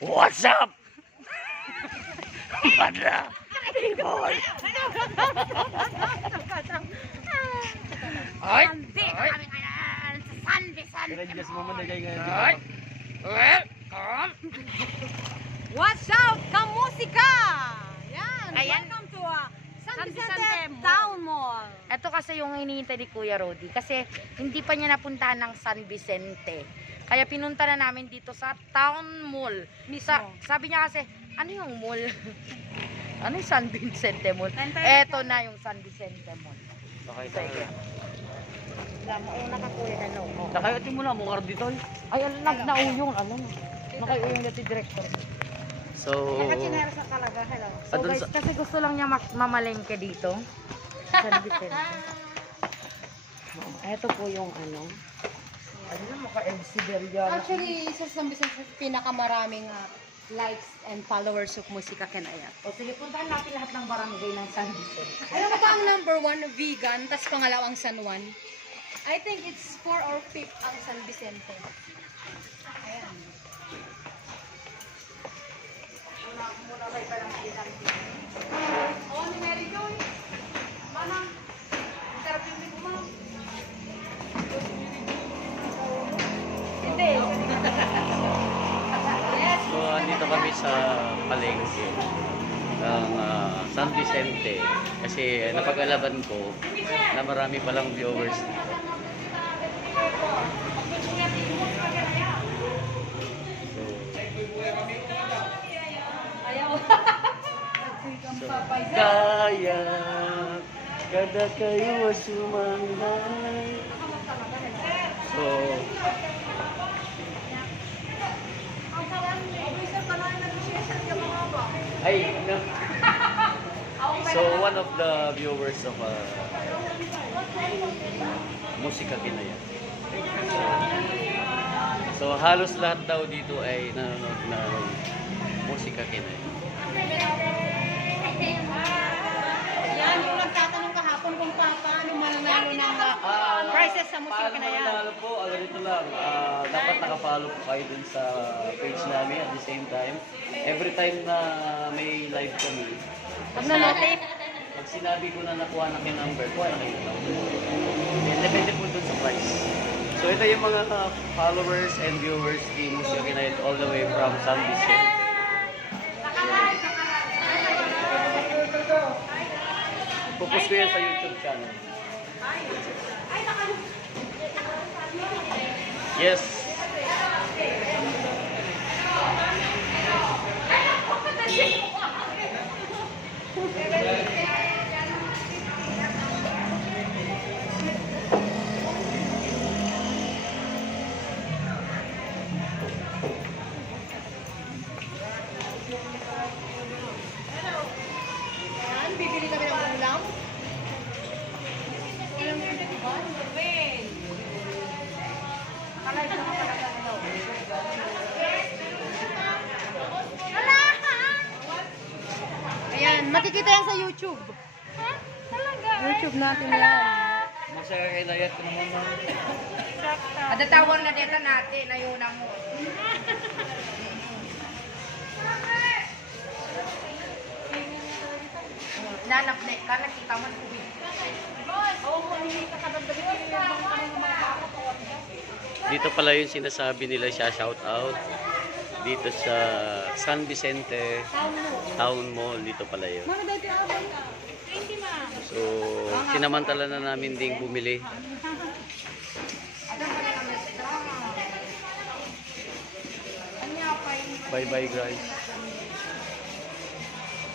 What's up? Pada Ibon. Ay, Just mo man ay, na welcome. What's up, kamusika? Yan, Ayan. welcome to San San Vicente Vicente Town Mall. Ito kasi yung hinihintay ni Kuya Rodi kasi hindi pa niya napuntahan ng San Vicente. Kaya pinunta na namin dito sa Town Mall. Sabi niya kasi, ano yung mall? Ano yung San Vicente Mall? Eto na yung San Vicente Mall. Okay, Mauna ka Kuya, ano? Nakayotin mo na mong dito. Ay, nagnauyong, ano? Nakayuyong dati director. So, Nakachinera sa talaga, hello. So guys, kasi gusto lang niya mamalengke dito. San Vicente. Eto po yung ano. Ano na maka-MC Derian. Actually, sa San Vicente, pinakamaraming likes and followers of Musika Kinayat. O sige, puntahan natin lahat ng barangay ng San Vicente. Alam mo ba ang number 1 vegan, tas pangalawang San Juan? I think it's 4 or 5 ang San Vicente. Ayan. Muna kayo pa ng San Vicente. Oh, ni Mary Joy. Manang. Sarap yung ligo mo. Hindi. Yes. so andito kami sa palengke ng San Vicente kasi napag-alaban ko na marami palang viewers dito. Ayaw. Kaya kada kayo sumanghay. So, ay, no. So, one of the viewers of Musika Kinayat. So, halos lahat daw dito ay nanonood na Musika Kinayat. Yan yung nagtatanong kahapon kung paano mananalo ng prizes sa Musika Kinayat. Paano po, ganito lang. Dapat nakafollow po kayo dun sa page namin at the same time. Every time na may live kami, Pag na-notif, pag sinabi ko na nakuha na kayo number, kuha na kayo number. Depende po dun sa price. So ito yung mga followers and viewers ni Musika Kinayat all the way from San Vicente. Pupost ko yan sa YouTube channel. Yes. yan, bibili kami ng ulam. Ulam din na diba? Ayan, makikita yan sa YouTube. YouTube natin yan. Musika Kinayat ko naman na. Adatawar na dito natin, ayunan mo. Nanapnek ka, nakita mo tubig. Dito pala yung sinasabi nila siya shout out. Dito sa San Vicente Town Mall. Dito pala yun. Mana dati abang ka? So, sinamantala na namin ding bumili. Bye bye guys.